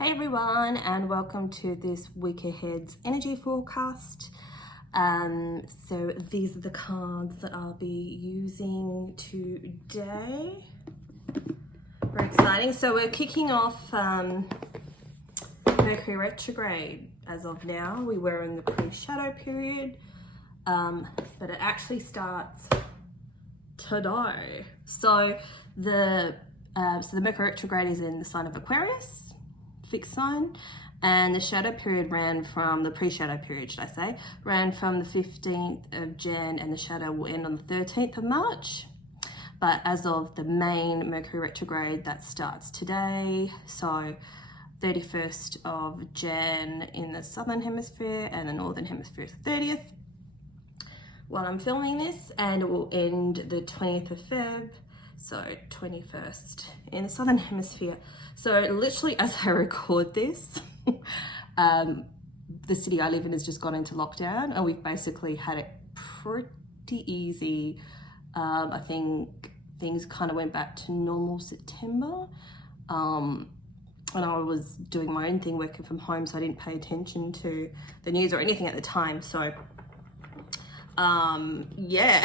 Hey everyone, and welcome to this week ahead's energy forecast. So these are the cards that I'll be using today. Very exciting. So we're kicking off Mercury Retrograde as of now. We were in the pre-shadow period, but it actually starts today. So the Mercury Retrograde is in the sign of Aquarius, fixed sign, and the shadow period ran from the pre-shadow period, should I say, ran from the 15th of Jan, and the shadow will end on the 13th of March. But as of the main Mercury retrograde, that starts today. So 31st of Jan in the southern hemisphere, and the northern hemisphere is the 30th while I'm filming this, and it will end the 20th of Feb. So 21st in the southern hemisphere. So literally as I record this, the city I live in has just gone into lockdown, and we've basically had it pretty easy. I think things kind of went back to normal September. And I was doing my own thing, working from home, so I didn't pay attention to the news or anything at the time. So yeah,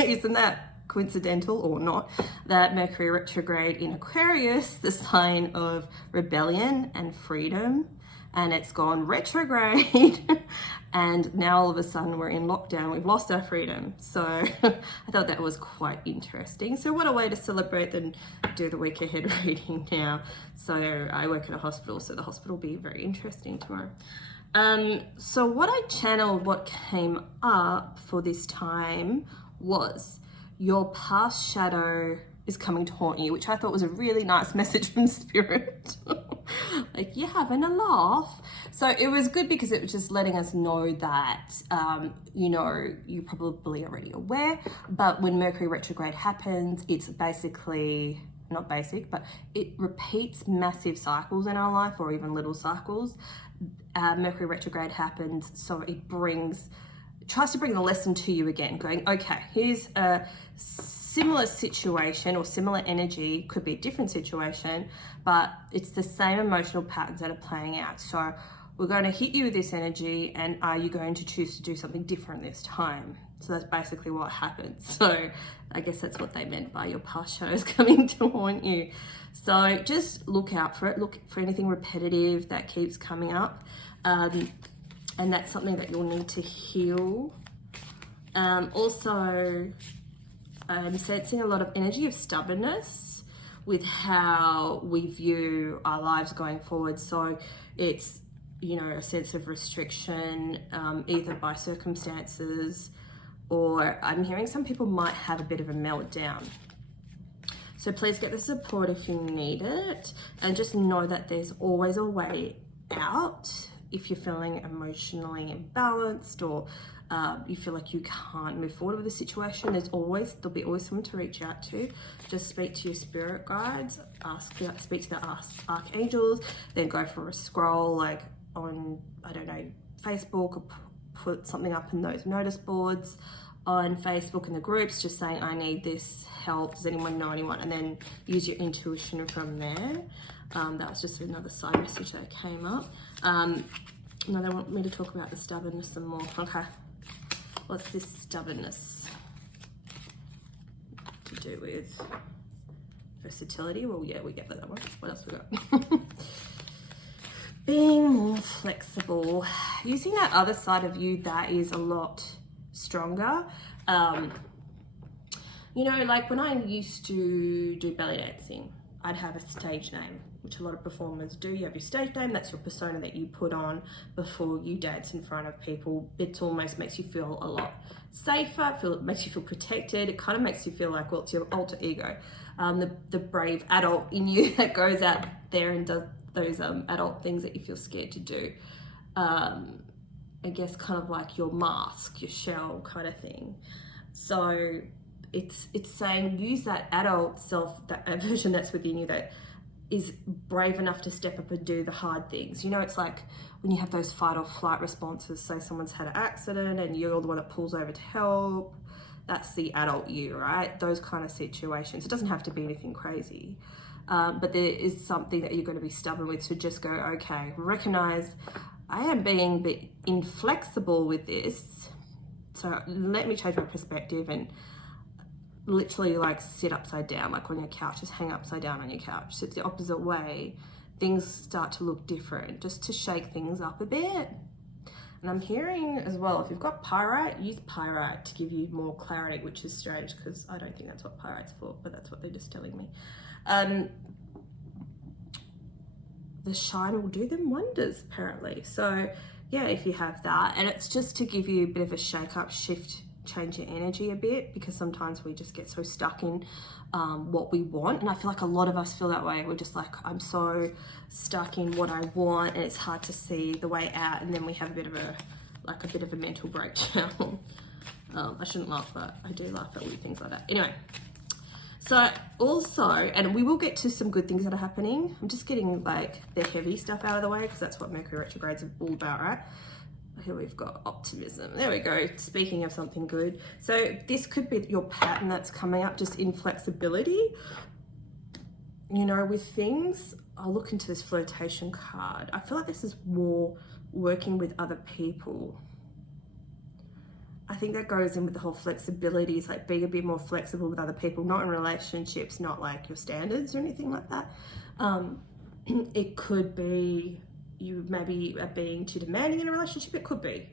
isn't that coincidental or not, that Mercury retrograde in Aquarius, the sign of rebellion and freedom, and it's gone retrograde and now all of a sudden we're in lockdown, we've lost our freedom. So I thought that was quite interesting. So what a way to celebrate than do the week ahead reading now. So I work at a hospital, so the hospital will be very interesting tomorrow. So what I channeled, what came up for this time was your past shadow is coming to haunt you, which I thought was a really nice message from spirit. Like, you're having a laugh. So it was good because it was just letting us know that, you're probably already aware, but when Mercury retrograde happens, it's basically, not basic, but it repeats massive cycles in our life, or even little cycles. Mercury retrograde happens, so it tries to bring the lesson to you again, going, okay, here's a similar situation or similar energy, could be a different situation, but it's the same emotional patterns that are playing out. So we're going to hit you with this energy, and are you going to choose to do something different this time? So that's basically what happens. So I guess that's what they meant by your past shadows coming to haunt you. So just look out for it, look for anything repetitive that keeps coming up. And that's something that you'll need to heal. Also, I'm sensing a lot of energy of stubbornness with how we view our lives going forward. So it's, a sense of restriction, either by circumstances, or I'm hearing some people might have a bit of a meltdown. So please get the support if you need it, and just know that there's always a way out. If you're feeling emotionally imbalanced, or you feel like you can't move forward with the situation, there'll be always someone to reach out to. Just speak to your spirit guides, speak to the archangels, then go for a scroll like on, Facebook, or put something up in those notice boards on Facebook in the groups, just saying, I need this help, does anyone know anyone? And then use your intuition from there. That was just another side message that came up. No, they want me to talk about the stubbornness some more. Okay, what's this stubbornness to do with? Versatility? Well, yeah, we get that one. What else we got? Being more flexible. Using that other side of you that is a lot stronger. Like when I used to do belly dancing, I'd have a stage name, which a lot of performers do. You have your stage name, that's your persona that you put on before you dance in front of people. It almost makes you feel a lot safer, it makes you feel protected. It kind of makes you feel like, well, it's your alter ego, the brave adult in you that goes out there and does those adult things that you feel scared to do. I guess kind of like your mask, your shell kind of thing. So it's saying use that adult self, that version that's within you that is brave enough to step up and do the hard things. It's like when you have those fight or flight responses, say someone's had an accident and you're the one that pulls over to help. That's the adult you, right? Those kind of situations. It doesn't have to be anything crazy. but there is something that you're going to be stubborn with. So just go, okay, recognize I am being a bit inflexible with this. So let me change my perspective and literally like sit upside down, like on your couch, just hang upside down on your couch. Sit the opposite way. Things start to look different, just to shake things up a bit. And I'm hearing as well, if you've got pyrite, use pyrite to give you more clarity, which is strange because I don't think that's what pyrite's for, but that's what they're just telling me. The shine will do them wonders, apparently. So yeah, if you have that, and it's just to give you a bit of a shake up, shift, change your energy a bit, because sometimes we just get so stuck in what we want. And I feel like a lot of us feel that way. We're just like, I'm so stuck in what I want, and it's hard to see the way out. And then we have a bit of a mental breakdown. I shouldn't laugh, but I do laugh at weird things like that. Anyway, so also, and we will get to some good things that are happening. I'm just getting like the heavy stuff out of the way because that's what Mercury retrograde's all about, right? Here we've got optimism. There we go. Speaking of something good. So this could be your pattern that's coming up, just inflexibility. You know, with things, I'll look into this flirtation card. I feel like this is more working with other people. I think that goes in with the whole flexibility. It's like being a bit more flexible with other people, not in relationships, not like your standards or anything like that. It could be you maybe are being too demanding in a relationship. It could be.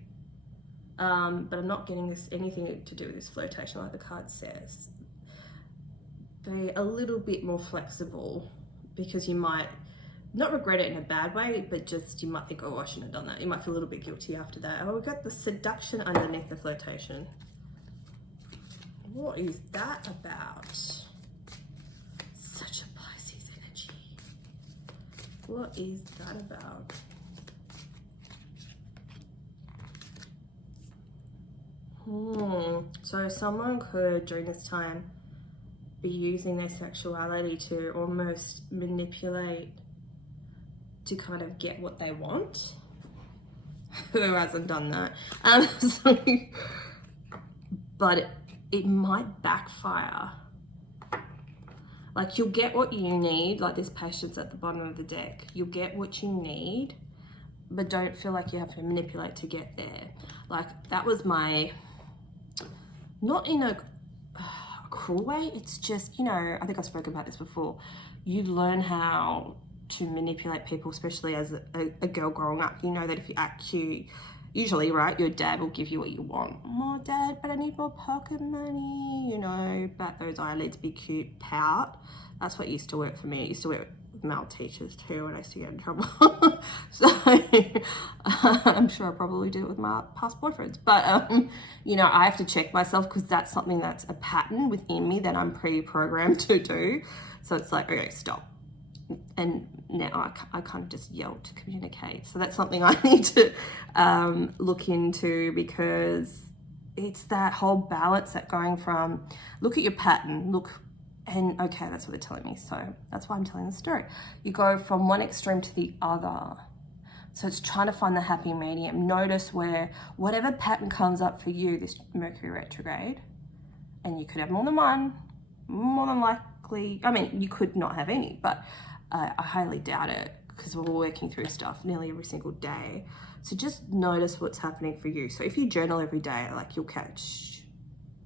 But I'm not getting this anything to do with this flirtation like the card says. Be a little bit more flexible because you might not regret it in a bad way, but just you might think, oh, I shouldn't have done that. You might feel a little bit guilty after that. Oh, we've got the seduction underneath the flirtation. What is that about? Such a Pisces energy. What is that about? So someone could, during this time, be using their sexuality to almost manipulate to kind of get what they want. Who hasn't done that? But it might backfire. Like you'll get what you need, like this patience at the bottom of the deck. You'll get what you need, but don't feel like you have to manipulate to get there. Like that was my, not in a cruel way, it's just, you know, I think I've spoken about this before. You learn how to manipulate people, especially as a girl growing up. You know that if you act cute, usually, right, your dad will give you what you want. More dad, but I need more pocket money, you know, bat those eyelids, be cute, pout. That's what used to work for me. It used to work with male teachers too, and I used to get in trouble. So I'm sure I probably did it with my past boyfriends. But, you know, I have to check myself because that's something that's a pattern within me that I'm pre-programmed to do. So it's like, okay, stop. And now I kind of just yell to communicate. So that's something I need to look into, because it's that whole balance that going from, look at your pattern, look, and okay, that's what they're telling me. So that's why I'm telling the story. You go from one extreme to the other. So it's trying to find the happy medium. Notice where whatever pattern comes up for you, this Mercury retrograde, and you could have more than one, more than likely, I mean, you could not have any, but I highly doubt it because we're working through stuff nearly every single day. So just notice what's happening for you. So if you journal every day, like you'll catch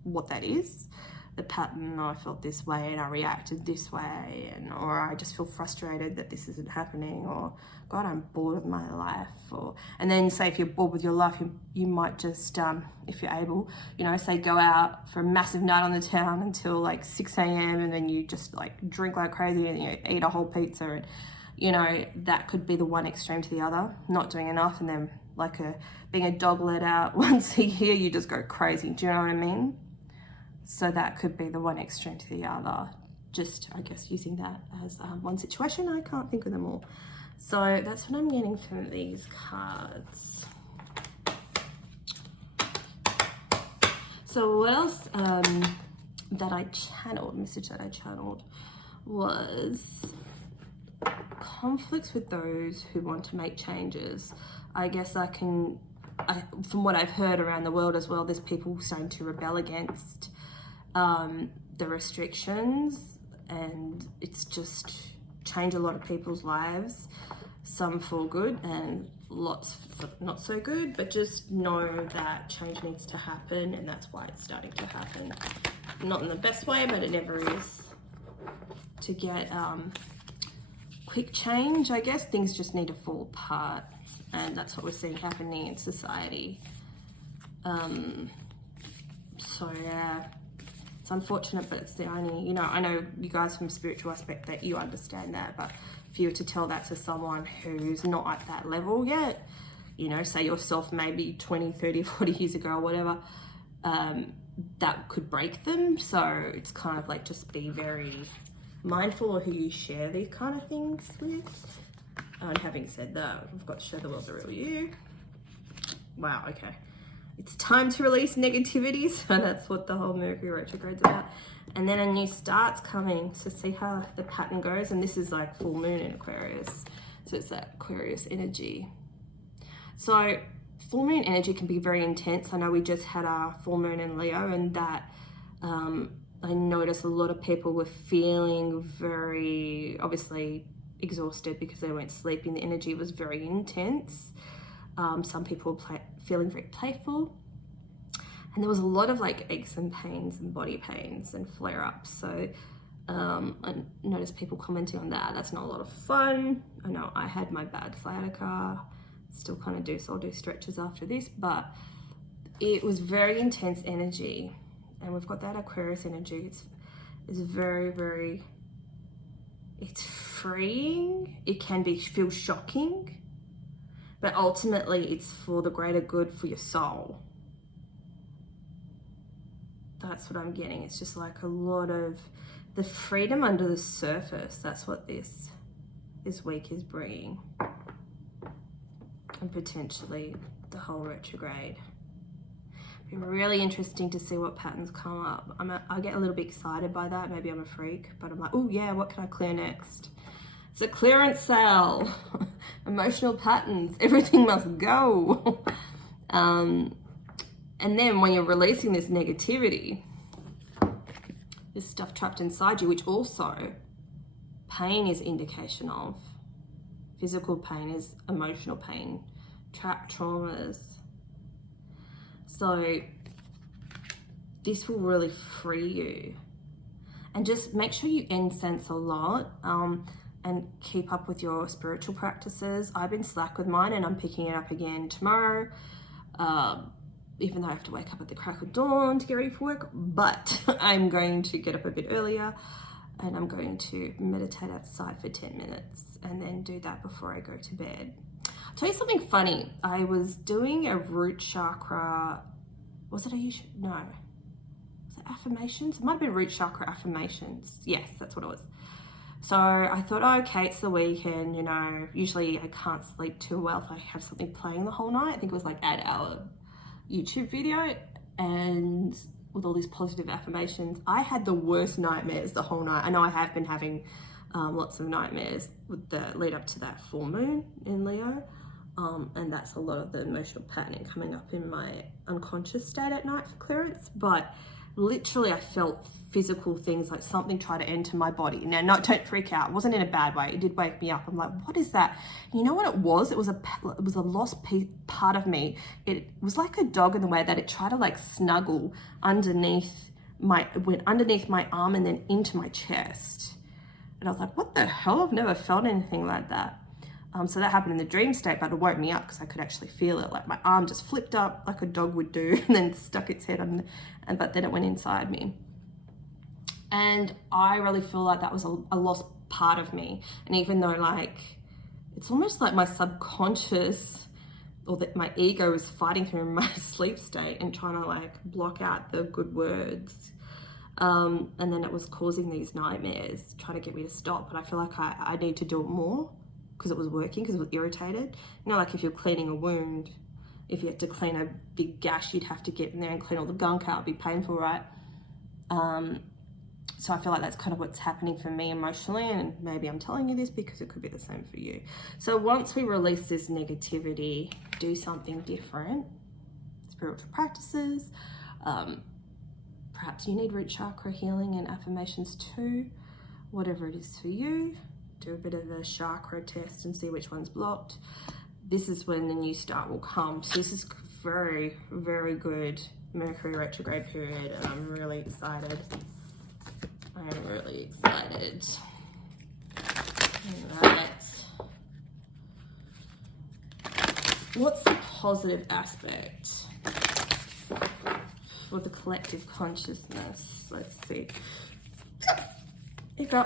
what that is. The pattern, oh, I felt this way and I reacted this way, and or I just feel frustrated that this isn't happening, or God, I'm bored with my life. Or, and then say if you're bored with your life, you might just, if you're able, you know, say go out for a massive night on the town until like 6 a.m. and then you just like drink like crazy and you eat a whole pizza, and you know, that could be the one extreme to the other, not doing enough, and then like being a dog let out once a year, you just go crazy. Do you know what I mean? So that could be the one extreme to the other. Just, I guess, using that as one situation. I can't think of them all. So that's what I'm getting from these cards. So what else that I channeled, message that I channeled, was conflicts with those who want to make changes. I guess from what I've heard around the world as well, there's people starting to rebel against the restrictions, and it's just, change a lot of people's lives, some for good and lots for not so good, but just know that change needs to happen, and that's why it's starting to happen. Not in the best way, but it never is. To get quick change, I guess, things just need to fall apart, and that's what we're seeing happening in society. So yeah, it's unfortunate, but it's the only, you know, I know you guys from spiritual aspect that you understand that, but if you were to tell that to someone who's not at that level yet, you know, say yourself maybe 20, 30, 40 years ago or whatever, that could break them. So it's kind of like, just be very mindful of who you share these kind of things with. And having said that, we've got to show the world the real you. Wow, okay. It's time to release negativity. So that's what the whole Mercury retrograde's about. And then a new start's coming. So see how the pattern goes. And this is like full moon in Aquarius. So it's that Aquarius energy. So full moon energy can be very intense. I know we just had our full moon in Leo, and that I noticed a lot of people were feeling very, obviously, exhausted because they weren't sleeping. The energy was very intense. Some people were feeling very playful. And there was a lot of like aches and pains and body pains and flare-ups. So I noticed people commenting on that. That's not a lot of fun. I know I had my bad sciatica. Still kind of do, so I'll do stretches after this. But it was very intense energy. And we've got that Aquarius energy. It's very, very, it's freeing. It can feel shocking. But ultimately, it's for the greater good for your soul. That's what I'm getting. It's just like a lot of the freedom under the surface. That's what this week is bringing. And potentially the whole retrograde. Be really interesting to see what patterns come up. I get a little bit excited by that. Maybe I'm a freak, but I'm like, oh yeah, what can I clear next? It's a clearance sale. Emotional patterns. Everything must go. And then when you're releasing this negativity, this stuff trapped inside you, which also pain is indication of. Physical pain is emotional pain, trapped traumas. So this will really free you. And just make sure you incense a lot and keep up with your spiritual practices. I've been slack with mine, and I'm picking it up again tomorrow. Even though I have to wake up at the crack of dawn to get ready for work, but I'm going to get up a bit earlier, and I'm going to meditate outside for 10 minutes and then do that before I go to bed. I'll tell you something funny. I was doing a root chakra, was it no, was it affirmations? It might have been root chakra affirmations. Yes, that's what it was. So I thought, oh, okay, it's the weekend, you know, usually I can't sleep too well if I have something playing the whole night. I think it was like 8-hour YouTube video, and with all these positive affirmations, I had the worst nightmares the whole night. I know I have been having lots of nightmares with the lead up to that full moon in Leo, and that's a lot of the emotional patterning coming up in my unconscious state at night for clearance. But literally I felt physical things, like something tried to enter my body. Now, don't freak out. It wasn't in a bad way. It did wake me up. I'm like, what is that? You know what it was? It was a lost part of me. It was like a dog in the way that it tried to like snuggle underneath went underneath my arm and then into my chest. And I was like, what the hell? I've never felt anything like that. So that happened in the dream state, but it woke me up because I could actually feel it. Like my arm just flipped up like a dog would do, and then stuck its head on, but then it went inside me. And I really feel like that was a lost part of me. And even though like, it's almost like my subconscious or that my ego was fighting through my sleep state and trying to like block out the good words. And then it was causing these nightmares, trying to get me to stop. But I feel like I need to do it more because it was working, because it was irritated. You know, like if you're cleaning a wound, if you had to clean a big gash, you'd have to get in there and clean all the gunk out. It'd be painful, right? So I feel like that's kind of what's happening for me emotionally, and maybe I'm telling you this because it could be the same for you. So once we release this negativity, do something different, spiritual practices, perhaps you need root chakra healing and affirmations too, whatever it is for you, do a bit of a chakra test and see which one's blocked. This is when the new start will come. So this is very, very good Mercury retrograde period, and I'm really excited. I am really excited. All right. What's the positive aspect for the collective consciousness? Let's see. Can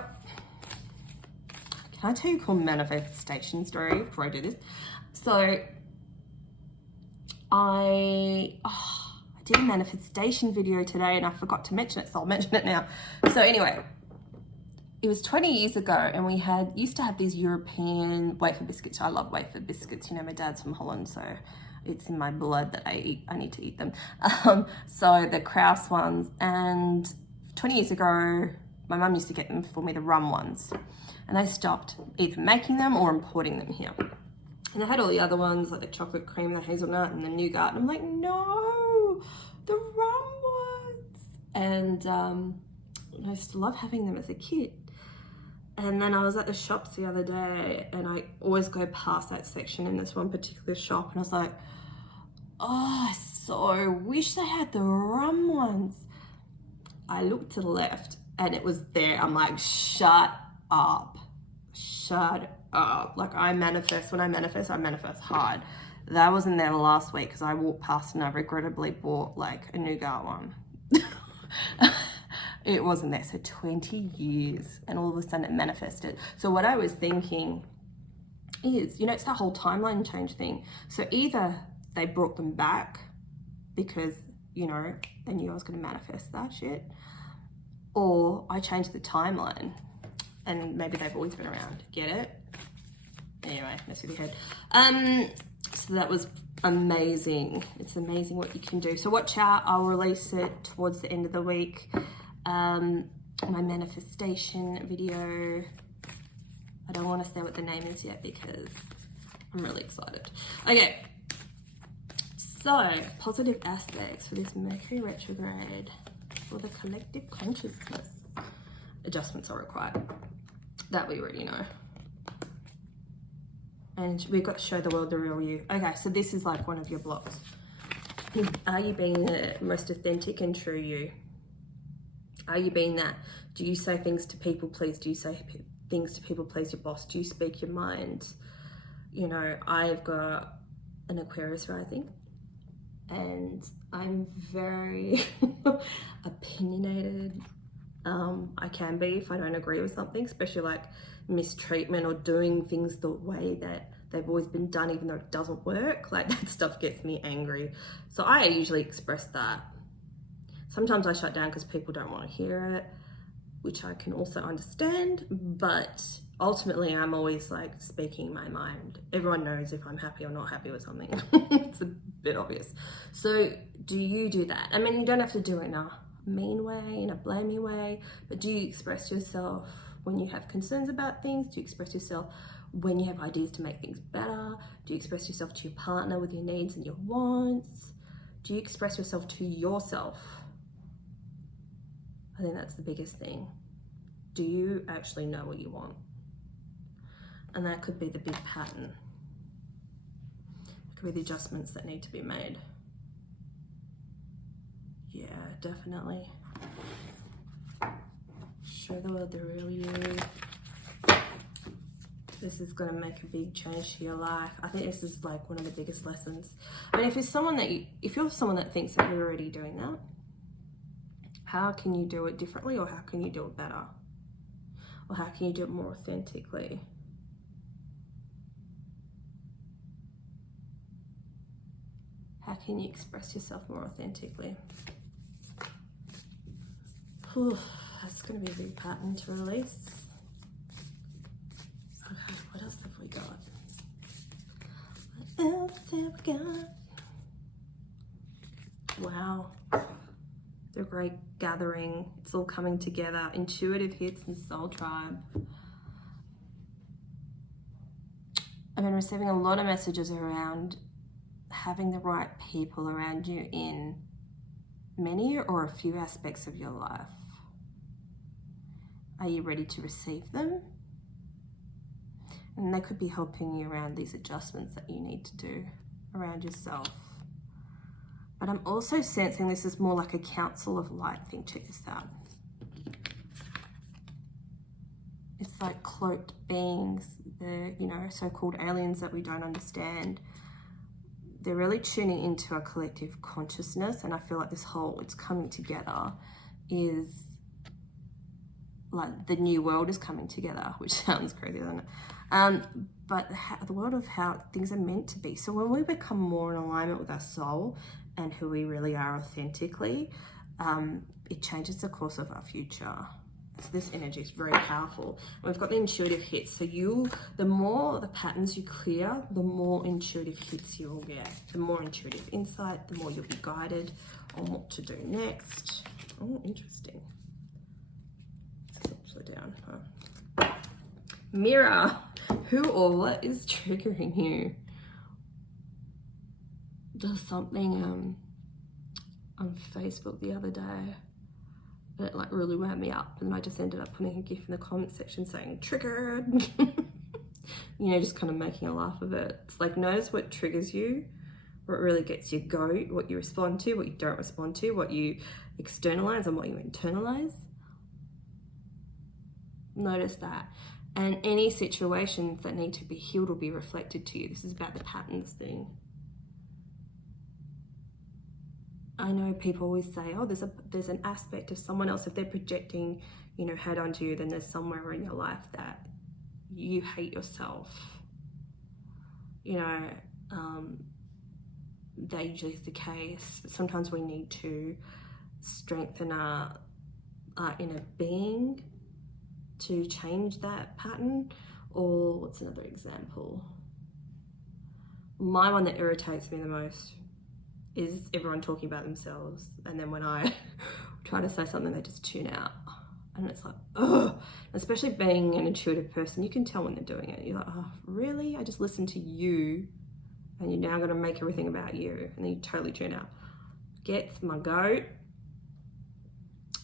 I tell you a cool manifestation story before I do this? So I did a manifestation video today and I forgot to mention it, so I'll mention it now. So anyway, it was 20 years ago, and we used to have these European wafer biscuits. I love wafer biscuits. You know, my dad's from Holland, so it's in my blood that I need to eat them. So the Kraus ones, and 20 years ago, my mum used to get them for me, the rum ones, and they stopped either making them or importing them here. And they had all the other ones, like the chocolate cream, the hazelnut, and the nougat. And I'm like, no, the rum ones. And I used to love having them as a kid. And then I was at the shops the other day, and I always go past that section in this one particular shop, and I was like, oh, I so wish they had the rum ones. I looked to the left and it was there. I'm like, shut up. Like, I manifest. When I manifest hard. That wasn't there last week because I walked past and I regrettably bought like a nougat one. It wasn't there. So 20 years, and all of a sudden it manifested. So what I was thinking is, it's that whole timeline change thing. So either they brought them back because, they knew I was going to manifest that shit, or I changed the timeline and maybe they've always been around. Get it? Anyway, mess with your head. So that was amazing. It's amazing what you can do. So watch out. I'll release it towards the end of the week. My manifestation video. I don't want to say what the name is yet because I'm really excited. Okay. So, positive aspects for this Mercury retrograde for the collective consciousness. Adjustments are required. That we already know. And we've got to show the world the real you. Okay, so this is like one of your blocks. Are you being the most authentic and true you? Are you being that? Do you say things to people please? Do you say things to people please your boss? Do you speak your mind? I've got an Aquarius rising, and I'm very opinionated. I can be if I don't agree with something, especially like mistreatment or doing things the way that they've always been done, even though it doesn't work. Like, that stuff gets me angry. So I usually express that. Sometimes I shut down because people don't want to hear it, which I can also understand, but ultimately I'm always like speaking my mind. Everyone knows if I'm happy or not happy with something. It's a bit obvious. So do you do that? I mean, you don't have to do it in a mean way, in a blamey way, but do you express yourself when you have concerns about things? Do you express yourself when you have ideas to make things better? Do you express yourself to your partner with your needs and your wants? Do you express yourself to yourself? I think that's the biggest thing. Do you actually know what you want? And that could be the big pattern. It could be the adjustments that need to be made. Yeah, definitely. Show the world the real you. This is going to make a big change to your life. I think this is like one of the biggest lessons. I mean, if you're someone that thinks that you're already doing that, how can you do it differently, or how can you do it better? Or how can you do it more authentically? How can you express yourself more authentically? Whew, that's going to be a big pattern to release. Okay, what else have we got? What else have we got? Wow. The great gathering. It's all coming together. Intuitive hits and soul tribe. I've been receiving a lot of messages around having the right people around you in many or a few aspects of your life. Are you ready to receive them? And they could be helping you around these adjustments that you need to do around yourself. But I'm also sensing this is more like a council of light thing. Check this out. It's like cloaked beings, the, you know, so-called aliens that we don't understand. They're really tuning into a collective consciousness, and I feel like this whole, it's coming together, is like the new world is coming together, which sounds crazy, doesn't it? But the world of how things are meant to be. So when we become more in alignment with our soul and who we really are authentically, it changes the course of our future. So this energy is very powerful. We've got the intuitive hits. So the more the patterns you clear, the more intuitive hits you will get. The more intuitive insight, the more you'll be guided on what to do next. Oh, interesting. It's upside down. Oh. Mirror. Who or what is triggering you? Does something on Facebook the other day. It like really wound me up, and I just ended up putting a gif in the comment section saying triggered. You know, just kind of making a laugh of it. It's like, notice what triggers you, what really gets you go, what you respond to, what you don't respond to, what you externalize and what you internalize. Notice that. And any situations that need to be healed will be reflected to you. This is about the patterns thing. I know people always say, oh, there's an aspect of someone else. If they're projecting, you know, hate onto you, then there's somewhere in your life that you hate yourself. You know, that usually is the case. Sometimes we need to strengthen our inner being to change that pattern. Or what's another example? My one that irritates me the most is everyone talking about themselves, and then when I try to say something, they just tune out. And it's like, ugh. Especially being an intuitive person, you can tell when they're doing it. You're like, oh, really? I just listened to you, and you're now going to make everything about you, and then you totally tune out. Gets my goat.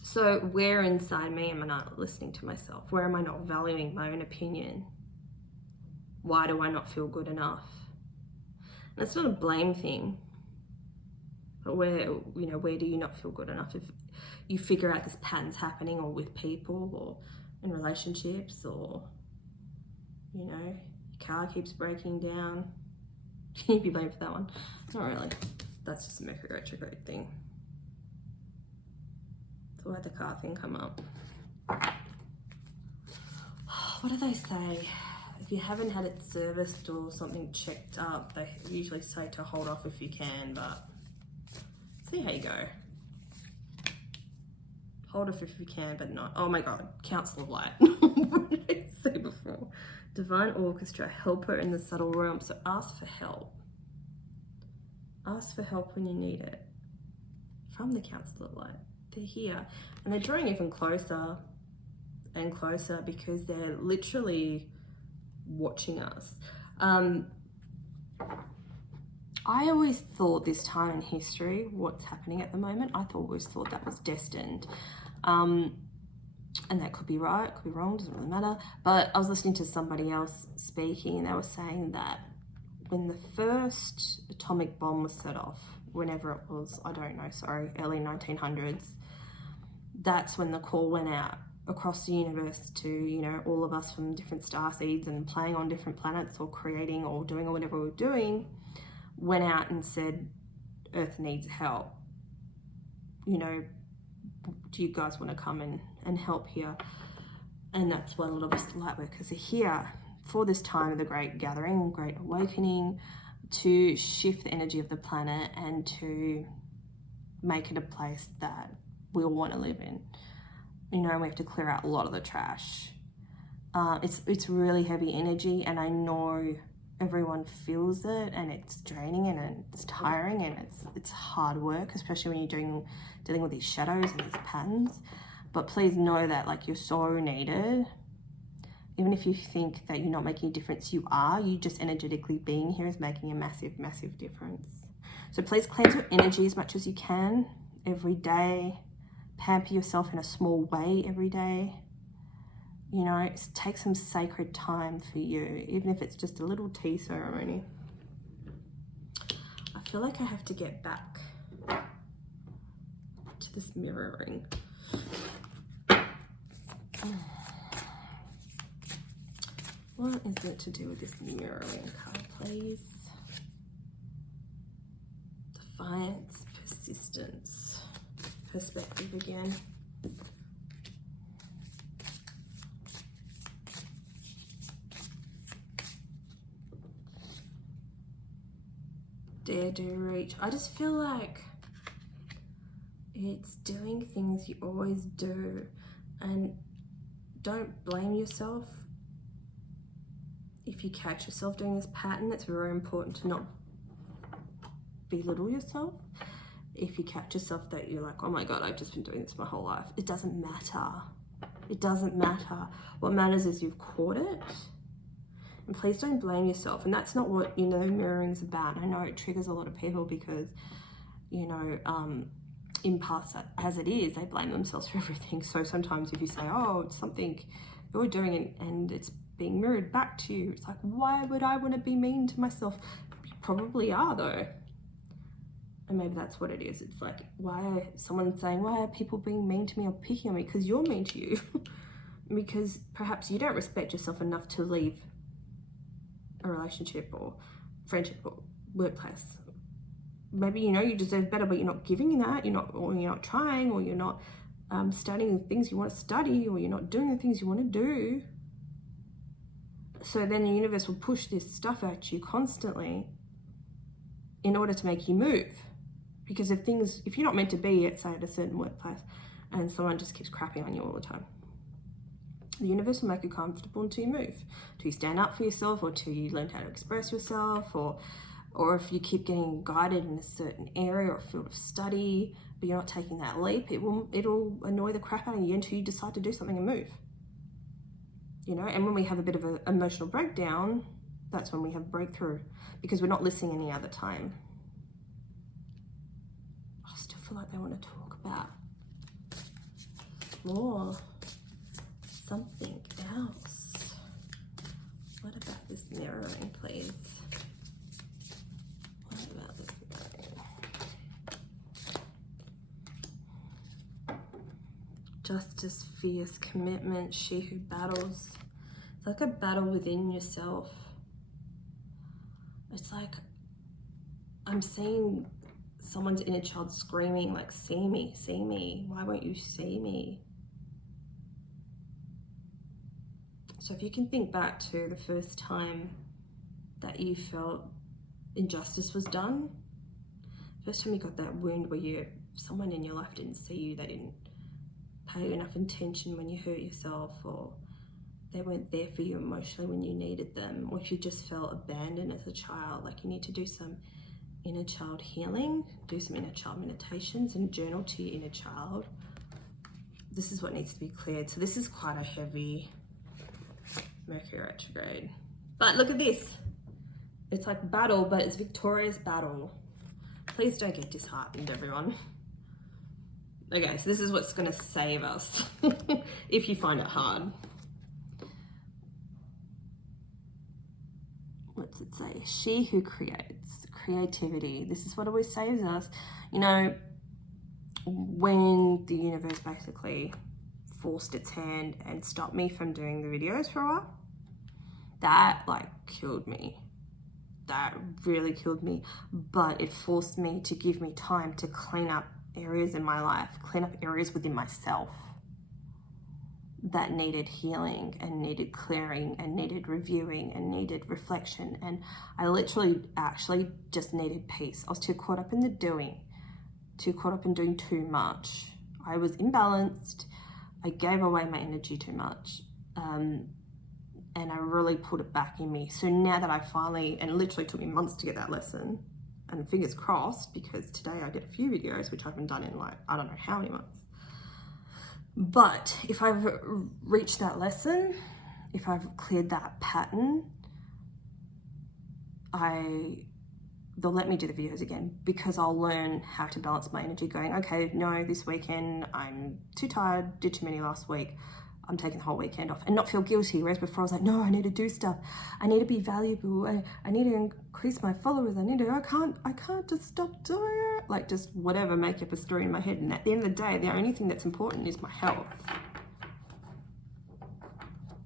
So where inside me am I not listening to myself? Where am I not valuing my own opinion? Why do I not feel good enough? And it's not a blame thing. But where do you not feel good enough? If you figure out this pattern's happening, or with people, or in relationships, or, you know, your car keeps breaking down, can you be blamed for that one? Not really. That's just a Mercury Retrograde thing. So why'd the car thing come up? What do they say? If you haven't had it serviced or something checked up, they usually say to hold off if you can, but see how you go. Hold off if you can, but not. Oh my God, Council of Light. What did I say before? Divine Orchestra, helper in the subtle realm. So ask for help. Ask for help when you need it. From the Council of Light. They're here. And they're drawing even closer and closer because they're literally watching us. I always thought this time in history, what's happening at the moment, always thought that was destined. And that could be right, could be wrong, doesn't really matter. But I was listening to somebody else speaking, and they were saying that when the first atomic bomb was set off, whenever it was, I don't know, sorry, early 1900s, that's when the call went out across the universe to, you know, all of us from different star seeds and playing on different planets or creating or doing or whatever we were doing, went out and said, Earth needs help. You know, do you guys want to come and help here? And that's what a lot of us light workers are here for, this time of the Great Gathering, Great Awakening, to shift the energy of the planet and to make it a place that we all want to live in. You know, and we have to clear out a lot of the trash. It's really heavy energy, and I know everyone feels it, and it's draining and it's tiring and it's hard work, especially when you're dealing with these shadows and these patterns. But please know that, like, you're so needed. Even if you think that you're not making a difference, you are. You just energetically being here is making a massive, massive difference. So please cleanse your energy as much as you can every day. Pamper yourself in a small way every day. You know, take some sacred time for you, even if it's just a little tea ceremony. I feel like I have to get back to this mirroring. What is it to do with this mirroring card, please? Defiance, persistence, perspective again. Dare, do, reach. I just feel like it's doing things you always do, and don't blame yourself if you catch yourself doing this pattern. It's very important to not belittle yourself. If you catch yourself that you're like, oh my God, I've just been doing this my whole life. It doesn't matter. It doesn't matter. What matters is you've caught it. And please don't blame yourself. And that's not what, you know, mirroring is about. I know it triggers a lot of people because, you know, in past as it is, they blame themselves for everything. So sometimes if you say, oh, it's something you're doing and it's being mirrored back to you, it's like, why would I want to be mean to myself? You probably are though. And maybe that's what it is. It's like, someone's saying, why are people being mean to me or picking on me? Because you're mean to you. Because perhaps you don't respect yourself enough to leave a relationship or friendship or workplace. Maybe, you know, you deserve better, but you're not giving that, you're not trying, or you're not studying the things you want to study, or you're not doing the things you want to do. So then the universe will push this stuff at you constantly in order to make you move. Because if you're not meant to be at, say, at a certain workplace, and someone just keeps crapping on you all the time, the universe will make you comfortable until you move, till you stand up for yourself, or till you learn how to express yourself, or if you keep getting guided in a certain area or field of study, but you're not taking that leap, it'll annoy the crap out of you until you decide to do something and move. You know, and when we have a bit of an emotional breakdown, that's when we have breakthrough, because we're not listening any other time. I still feel like they want to talk about more. Something else. What about this mirroring, please? What about this mirroring? Justice, fierce, commitment, she who battles. It's like a battle within yourself. It's like I'm seeing someone's inner child screaming like, see me, why won't you see me? So if you can think back to the first time that you felt injustice was done, first time you got that wound where someone in your life didn't see you, they didn't pay you enough attention when you hurt yourself, or they weren't there for you emotionally when you needed them, or if you just felt abandoned as a child, like you need to do some inner child healing, do some inner child meditations and journal to your inner child. This is what needs to be cleared. So this is quite a heavy Mercury retrograde. But look at this. It's like battle, but it's victorious battle. Please don't get disheartened, everyone. Okay, so this is what's going to save us if you find it hard. What's it say? She who creates. Creativity. This is what always saves us. You know, when the universe basically forced its hand and stopped me from doing the videos for a while, that like killed me. That really killed me. But it forced me to give me time to clean up areas in my life, clean up areas within myself that needed healing and needed clearing and needed reviewing and needed reflection. And I literally actually just needed peace. I was too caught up in the doing, too caught up in doing too much. I was imbalanced. I gave away my energy too much. And I really put it back in me. So now that I finally, and it literally took me months to get that lesson, and fingers crossed, because today I did a few videos, which I haven't done in like, I don't know how many months. But if I've reached that lesson, if I've cleared that pattern, they'll let me do the videos again, because I'll learn how to balance my energy going, okay, no, this weekend I'm too tired, did too many last week. I'm taking the whole weekend off, and not feel guilty. Whereas before I was like, no, I need to do stuff. I need to be valuable. I need to increase my followers. I can't just stop doing it. Like just whatever, make up a story in my head. And at the end of the day, the only thing that's important is my health,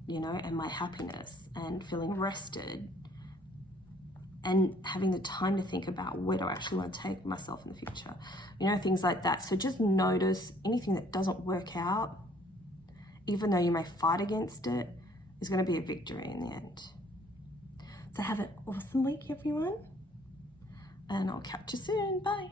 you know, and my happiness and feeling rested and having the time to think about where do I actually want to take myself in the future, you know, things like that. So just notice anything that doesn't work out, even though you may fight against it, is going to be a victory in the end. So have an awesome week, everyone, and I'll catch you soon. Bye.